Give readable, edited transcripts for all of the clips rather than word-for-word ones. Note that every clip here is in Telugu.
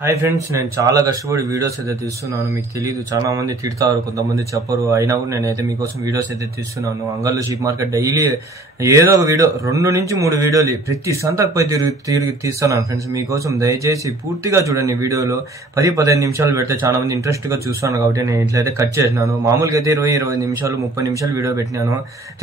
హాయ్ ఫ్రెండ్స్, నేను చాలా కష్టపడి వీడియోస్ అయితే తీస్తున్నాను. మీకు తెలియదు, చాలా మంది తిడతారు, కొంతమంది చెప్పరు. అయినా కూడా నేనైతే మీకోసం వీడియోస్ అయితే తీస్తున్నాను. అంగళ్ళు షీప్ మార్కెట్ డైలీ ఏదో ఒక వీడియో 2 నుంచి 3 వీడియోలు ప్రతి సంతకు పోయి తిరిగి తీస్తున్నాను ఫ్రెండ్స్. మీకోసం దయచేసి పూర్తిగా చూడండి. వీడియోలో 10-15 నిమిషాలు పెడితే చాలా మంది ఇంట్రెస్ట్ గా చూస్తున్నాను కాబట్టి నేను ఇట్లయితే కట్ చేసినాను. మామూలుగా అయితే 20 నిమిషాలు 30 నిమిషాలు వీడియో పెట్టినాను.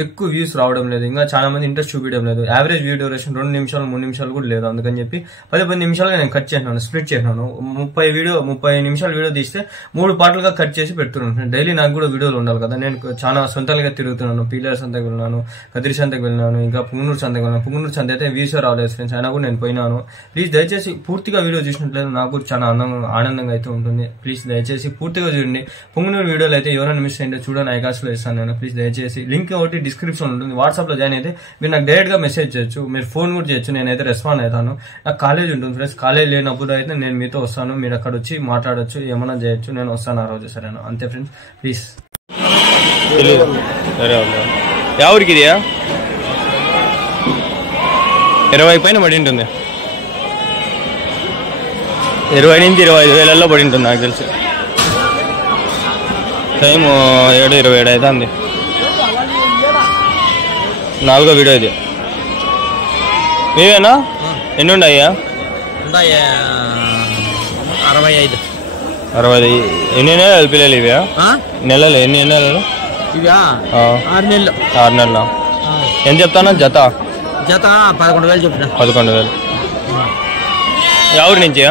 ఎక్కువ వ్యూస్ రావడం లేదు, ఇంకా చాలా మంది ఇంట్రెస్ట్ చూపించడం లేదు. యావరేజ్ వీడియో డ్యూరేషన్ 2 నిమిషాలు 3 నిమిషాలు కూడా లేదు. అందుకని చెప్పి 10-15 నిమిషాలుగా నేను కట్ చేసినాను, స్ప్లిట్ చేసినాను. 30 నిమిషాల వీడియో తీస్తే 3 పార్ట్లుగా కట్ చేసి పెడుతున్నాను. డైలీ నాకు కూడా వీడియోలు ఉండాలి కదా. నేను చాలా సొంతలుగా తిరుగుతున్నాను. పీలర్ సంతకు వెళ్ళినాను, కదిరి సంతకు వెళ్ళినాను, ఇంకా పుంగనూరు సంతకు వెళ్ళినాను. పుంగనూరు సంత అయితే వీసో రాలేదు ఫ్రెండ్స్, అయినా కూడా నేను పోయినాను. ప్లీజ్ దయచేసి పూర్తిగా వీడియో చూసినట్లయితే నాకు కూడా చాలా ఆనందంగా అయితే ఉంటుంది. ప్లీజ్ దయచేసి పూర్తిగా చూడండి. పుంగనూరు వీడియోలు అయితే ఎవరైనా మిస్ అయింటే చూడండి, ఐకాస్ట్లో ఇస్తాను నేను. ప్లీజ్ దయచేసి లింక్ ఒకటి డిస్క్రిప్షన్ ఉంటుంది. వాట్సాప్ లో జాయిన్ అయితే మీరు నాకు డైరెక్ట్ గా మెసేజ్ చేయొచ్చు, మీరు ఫోన్ కూడా చేయొచ్చు. నేనైతే రెస్పాండ్ అవుతాను. నాకు కాలేజ్ ఉంటుంది ఫ్రెండ్స్. కాలేజ్ లేనప్పుడు అయితే నేను మీతో వస్తాను. మీరు అక్కడ వచ్చి మాట్లాడొచ్చు, ఏమన్నా చేయొచ్చు. నేను వస్తాను ఆ రోజు, సరేనా? అంతే ఫ్రెండ్స్, ప్లీజ్. ఎవరికి ఇది 20 పైన పడి ఉంటుంది. 20 నుంచి 25 వేలలో పడి ఉంటుంది నాకు తెలిసి. టైం 7:27 అవుతుంది. 4వ వీడియో ఇది. మీవేనా? ఎన్ని ఉన్నాయ్యా? 65. ఎన్ని నెలలు పిల్లలు ఇవా? నెలలు ఎన్ని నెలలు? 6 నెలలు. 6 నెలల. ఎంత చెప్తాను? జత 11,000 చెప్తున్నా. 11,000. ఎవరి నుంచి?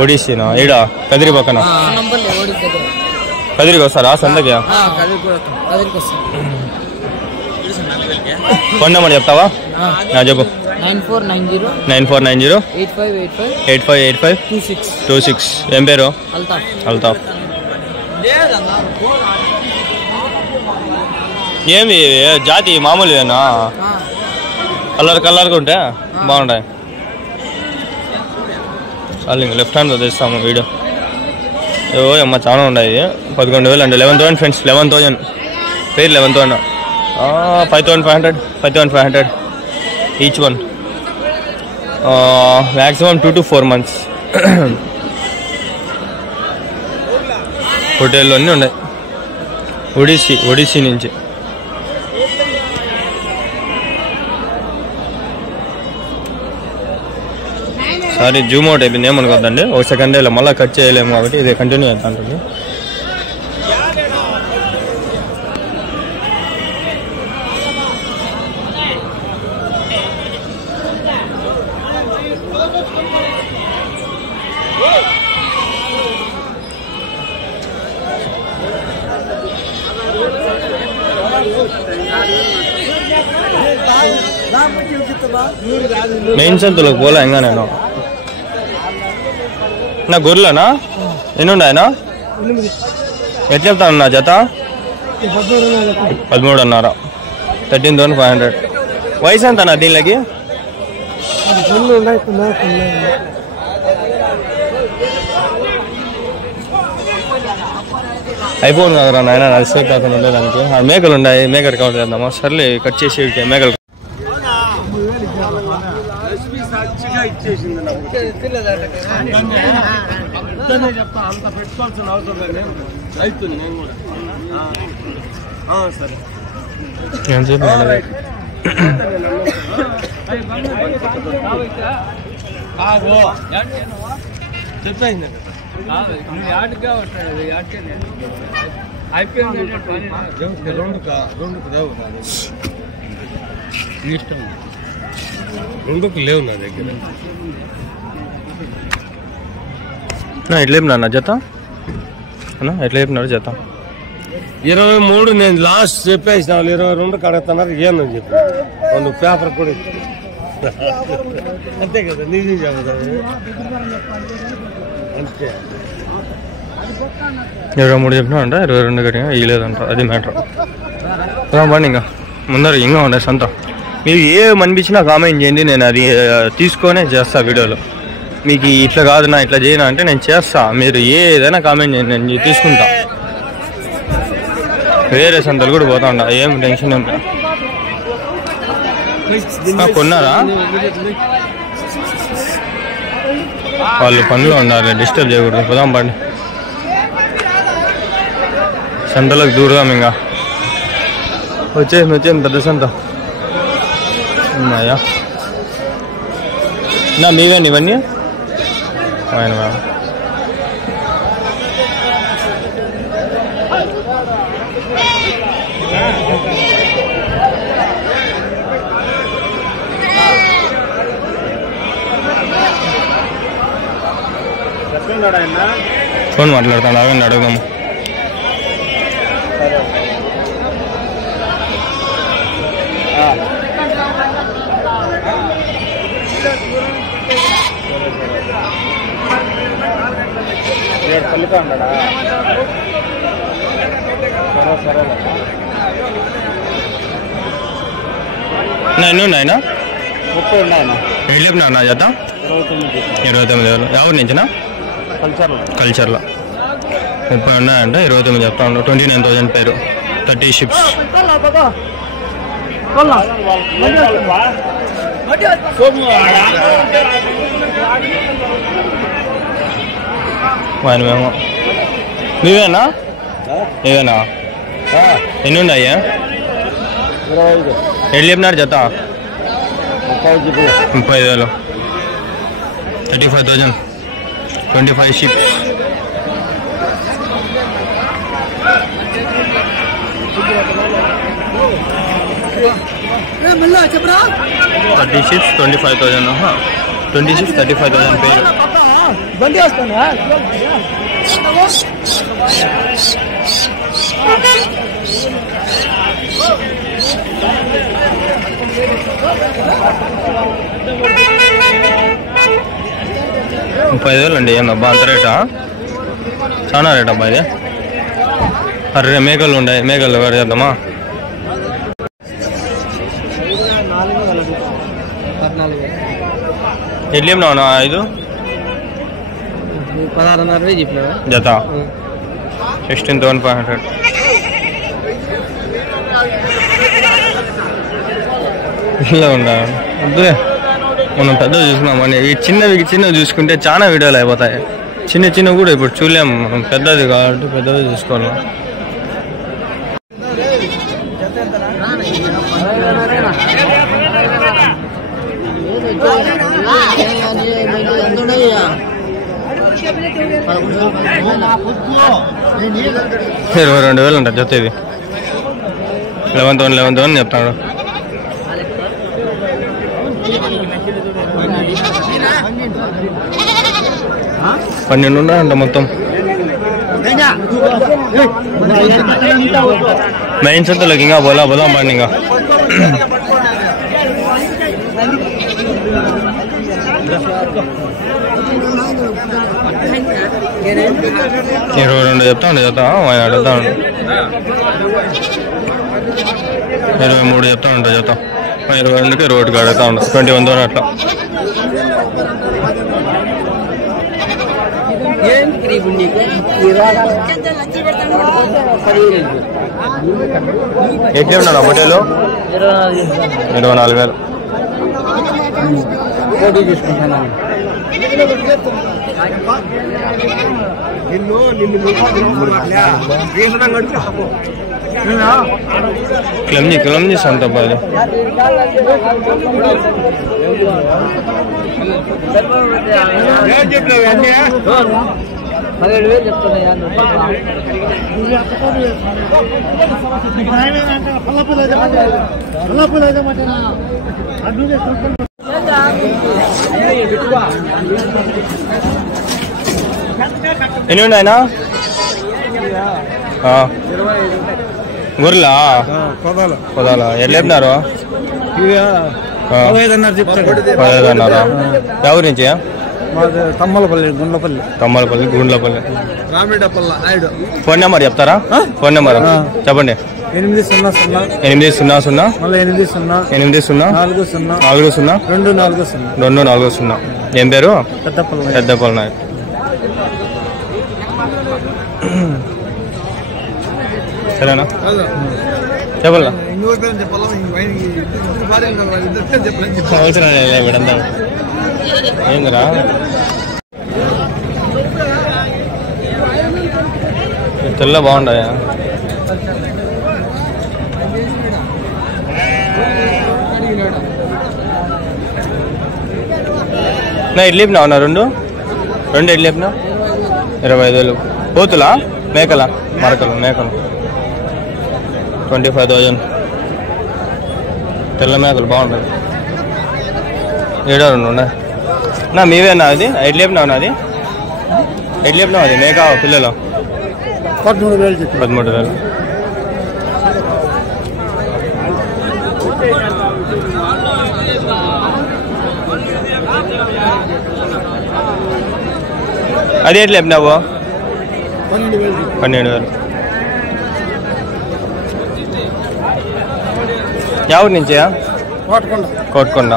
ఓడిసీనా? ఈడ కదిరి పక్కన. కదిరికి వస్తారా సంతకి? ఫోన్ నెంబర్ చెప్తావా? నా చెప్పు. 9490 8585 26. ఏం పేరు? అల్తాఫ్. ఏంది జాతి మామూలువేనా? కలర్గా ఉంటే బాగుంటాయి. చాలు, ఇంకా లెఫ్ట్ హ్యాండ్ తెస్తాము వీడియో. ఏవో అమ్మ చాలా ఉన్నాయి. 11,000 అంటే 11,000 ఫ్రెండ్స్. 11,000 పేరు 11,000. 5,500 each one. Maximum 2 to 4 months. హోటల్లో అన్నీ ఉన్నాయి. ఒడిస్సీ నుంచి. సారీ, జూమ్ అవుట్ అయిపోయింది, ఏమనుకోద్దండి. ఒక సెకండ్ ఇలా మళ్ళీ కట్ చేయలేము కాబట్టి ఇది కంటిన్యూ అవుతా ఉంటుంది. మెయిన్ సంతలోకి పోలే ఇంకా నేను. నా గొర్రెలనా? ఎన్ని ఉన్నాయనా? ఎట్లా చెప్తాను నా జత? 13.5. 13,500. వయసు ఎంత నా దీనికి? అయిపోను కదరా నాయన, అది సేపు కాకుండా ఉండేదానికి. మేకలు ఉన్నాయి, మేకర్ కౌంట్ చేద్దామా? సర్లే, కట్ చేసి మేకలు. రెండుకు లేవు నా దగ్గర. ఎట్లా చెప్పినా జత? ఎట్లా చెప్పినారు జత? 23 నేను లాస్ట్ చెప్పేసిన. 22 కడుగుతున్నారు. ఏమని చెప్పి వాళ్ళు పేపర్ కూడా అంతే కదా, నిజం చెబుతాను అంతే. 23 చెప్పినా అంట, 22 కట్టినా ఇవ్వలేదంట. అది మ్యాటర్. బండి ఇంకా ముందర ఇంకా ఉండే సంత. మీరు ఏమనిపించినా కామెంట్ చేయండి, నేను అది తీసుకొనే చేస్తా వీడియోలో. మీకు ఇట్లా కాదు నా ఇట్లా చేయనా అంటే నేను చేస్తా. మీరు ఏదైనా కామెంట్ చేయండి, నేను తీసుకుంటా. వేరే సంతలు కూడా పోతా ఉంటా, ఏం టెన్షన్ ఏం. కొన్నారా? వాళ్ళు పనులు ఉండాలి, డిస్టర్బ్ చేయకూడదు. పోదాం పండి, సంతలకు దూరదాం. ఇంకా వచ్చేయం పెద్ద సంత ఉన్నాయా నా మీవేండి ఇవన్నీ? ఆయన ఫోన్ మాట్లాడతాను, ఆగండి అడుగుదాము. ఎన్ని ఉన్నాయన్నా? 30 ఉన్నాయన్నా. ఎన్ని చెప్పినా జత? 29,000. ఎవరి నుంచినా? కల్చర్లో 30 ఉన్నాయంటే 29 చెప్తా ఉన్నాడు. 29,000 పేరు, 30 షిప్స్. మేము మీవేనా? ఇవేనా? ఎన్ని ఉన్నాయా? 7 చెప్పినారు జత? 30,000, 35,000, 25 షిప్స్. చెప్పరా 30 షిప్స్ 25,000. 20 షిప్స్ 35,000 పేరు. బండి వస్తానా? 30,000 అండి. ఏమబ్బా అంత రేటా? చాలా రేట్ అబ్బా ఇది. అరే మేకలు ఉన్నాయి, మేకలు ఎవరు చేద్దామా? 14,000 ఎట్లా చెప్పినావు? 5 16,500 చెప్పినా జత 16,500. ఇలా ఉందా? అదే మనం పెద్దవి చూసుకున్నామని. ఈ చిన్నవి చూసుకుంటే చాలా వీడియోలు అయిపోతాయి. చిన్న కూడా ఇప్పుడు చూడలేము మనం. పెద్దది కాబట్టి పెద్దది చూసుకోవాలి. $22,000 ఉంటుంది జత. ఇది 11,000 చెప్తాడు. 12 ఉన్నాయంట మొత్తం. మెయిన్ సంతలోకి ఇంకా పోదాం పండి. ఇంకా 22 చెప్తా ఉండే జత. ఆయన అడుగుతా ఉండు. 23 చెప్తా ఉంటా జత. 22కి రోడ్డుకి అడుగుతా ఉండు. 21 అట్లా. ఎట్లా బొట్టేలు? 24,000. కిలంజీ సంత బాగా. ఎన్ని ఉన్నాయనా? గొర్రెలా? పొదాలా? ఎట్లా చెప్పినారు? 15,500. ఎవరి నుంచి? తమ్మలపల్లి గుండ్లపల్లి. ఫోన్ నెంబర్ చెప్తారా? ఫోన్ నెంబర్ చెప్పండి. 800 240. ఏం పేరు? పెద్దపల్లి నాయక్. సరేనా? చెప్పాలా? అవసరం ఏందిరా? తెల్ల బాగుంటాయా? నా ఎడ్లు చెప్పినావు? రెండు ఎడ్లు చెప్పినా 25,000. పోతులా మేకలా? మరకలు మేకలు 25,000. తెల్ల మేకలు బాగుంటాయి. 7 ఉన్నాయి నా. మీవేనా అది? ఎడ్లు చెప్పినావు? అది ఎడ్లు చెప్పినావు? అది మేక పిల్లలు 13,000. అది ఎట్లా చెప్పినావు? 12,000. ఎవరి నుంచా? కోటకొండ.